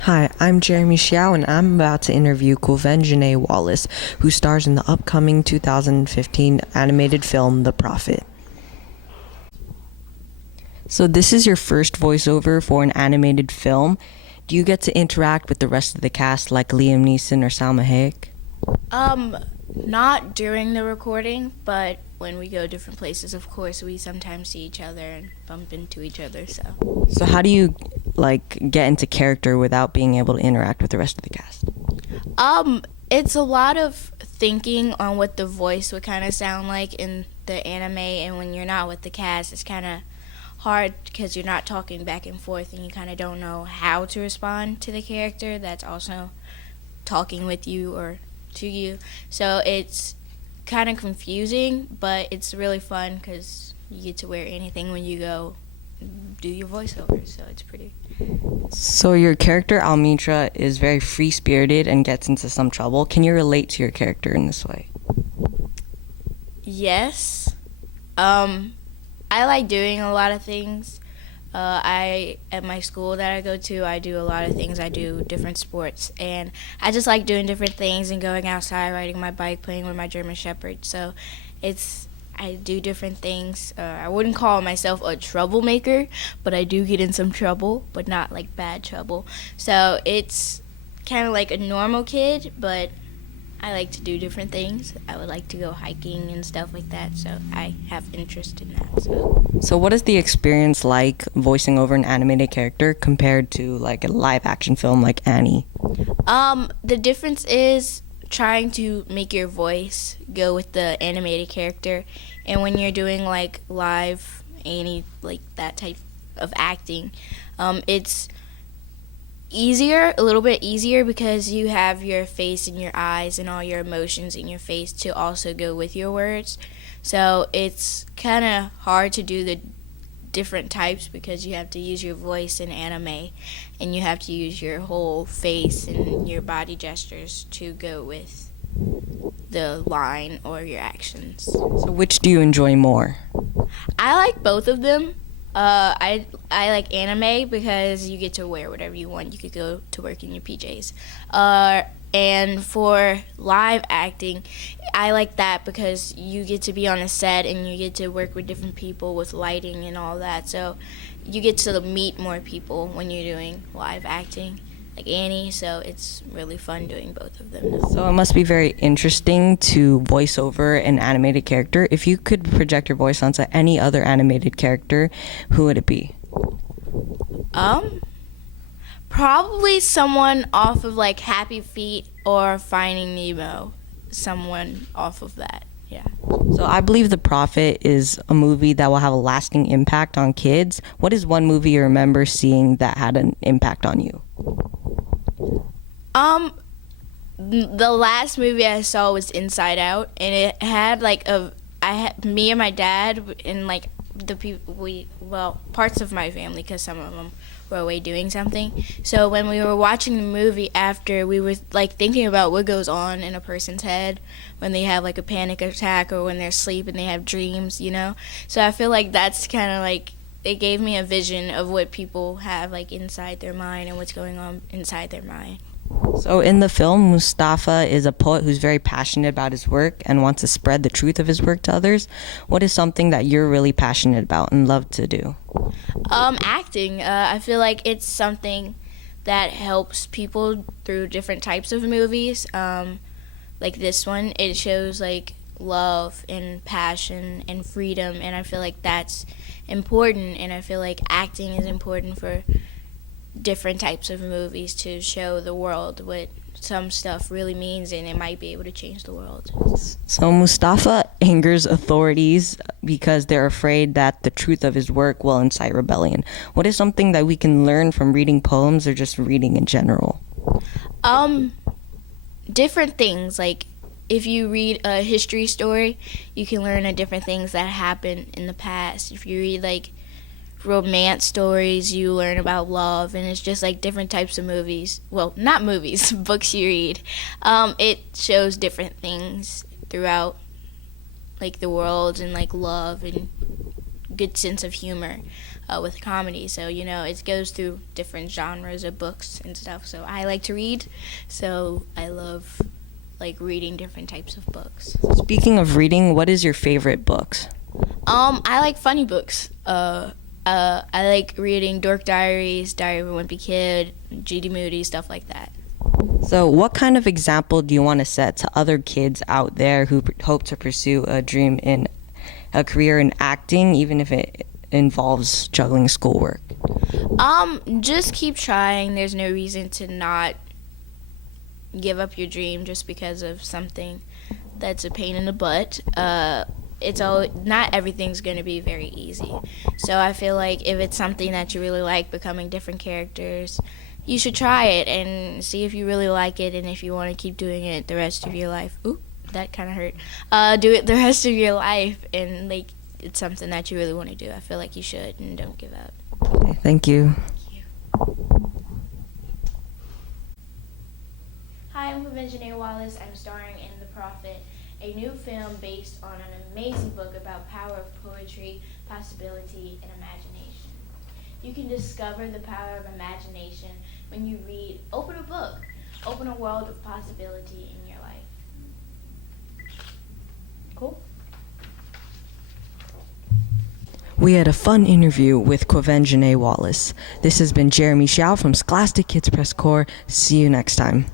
Hi, I'm Jeremy Xiao, and I'm about to interview Quvenzhane Wallis, who stars in the upcoming 2015 animated film The Prophet. So this is your first voiceover for an animated film. Do you get to interact with the rest of the cast like Liam Neeson or Salma Hayek? Not during the recording, but when we go different places, of course, we sometimes see each other and bump into each other, so. So how do you get into character without being able to interact with the rest of the cast? It's a lot of thinking on what the voice would kind of sound like in the anime, and when you're not with the cast, it's kind of hard because you're not talking back and forth and you kind of don't know how to respond to the character that's also talking with you or to you. So it's kind of confusing, but it's really fun because you get to wear anything when you go do your voiceover, so it's pretty. So your character Almitra is very free-spirited and gets into some trouble. Can you relate to your character in this way? Yes. I like doing a lot of things. At my school that I go to, I do a lot of things. I do different sports, and I just like doing different things and going outside, riding my bike, playing with my German Shepherd. So I do different things. I wouldn't call myself a troublemaker, but I do get in some trouble, but not like bad trouble. So it's kind of like a normal kid, but I like to do different things. I would like to go hiking and stuff like that, so I have interest in that. So what is the experience like voicing over an animated character compared to like a live action film like Annie? The difference is trying to make your voice go with the animated character, and when you're doing like live Annie, like that type of acting, it's a little bit easier because you have your face and your eyes and all your emotions in your face to also go with your words. So it's kind of hard to do the different types because you have to use your voice in anime and you have to use your whole face and your body gestures to go with the line or your actions. So which do you enjoy more? I like both of them. I like anime because you get to wear whatever you want. You could go to work in your PJs. And for live acting, I like that because you get to be on a set and you get to work with different people with lighting and all that. So you get to meet more people when you're doing live acting, like Annie. So it's really fun doing both of them. So it must be very interesting to voice over an animated character. If you could project your voice onto any other animated character, who would it be? Probably someone off of like Happy Feet or Finding Nemo. Someone off of that, yeah. So I believe The Prophet is a movie that will have a lasting impact on kids. What is one movie you remember seeing that had an impact on you? The last movie I saw was Inside Out, and it had like me and my dad and like the people parts of my family, because some of them were away doing something. So when we were watching the movie after, we were like thinking about what goes on in a person's head when they have like a panic attack or when they're asleep and they have dreams, you know. So I feel like that's kind of like it gave me a vision of what people have like inside their mind and what's going on inside their mind. So in the film, Mustafa is a poet who's very passionate about his work and wants to spread the truth of his work to others. What is something that you're really passionate about and love to do? Acting. I feel like it's something that helps people through different types of movies. Like this one, it shows like love and passion and freedom, and I feel like that's important, and I feel like acting is important for different types of movies to show the world what some stuff really means, and it might be able to change the world. So Mustafa angers authorities because they're afraid that the truth of his work will incite rebellion. What is something that we can learn from reading poems or just reading in general? Different things. Like if you read a history story, you can learn different things that happened in the past. If you read like romance stories, you learn about love, and it's just like different types of movies. Well, not movies, books you read. It shows different things throughout like the world, and like love and good sense of humor. with comedy. So, it goes through different genres of books and stuff. So I like to read. So I love like reading different types of books. Speaking of reading, what is your favorite books? I like funny books. I like reading Dork Diaries, Diary of a Wimpy Kid, G.D. Moody, stuff like that. So what kind of example do you want to set to other kids out there who hope to pursue a dream in a career in acting, even if it involves juggling schoolwork? Just keep trying. There's no reason to not give up your dream just because of something that's a pain in the butt. Not everything's going to be very easy. So I feel like if it's something that you really like, becoming different characters, you should try it and see if you really like it, and if you want to keep doing it the rest of your life. Ooh, that kind of hurt. Do it the rest of your life, and like it's something that you really want to do. I feel like you should, and don't give up. Okay, thank you. Hi, I'm Quvenzhane Wallis. I'm starring in The Prophet, a new film based on an amazing book about power of poetry, possibility, and imagination. You can discover the power of imagination when you read Open a Book. Open a world of possibility in your life. Cool? We had a fun interview with Quvenzhane Wallis. This has been Jeremy Xiao from Scholastic Kids Press Corps. See you next time.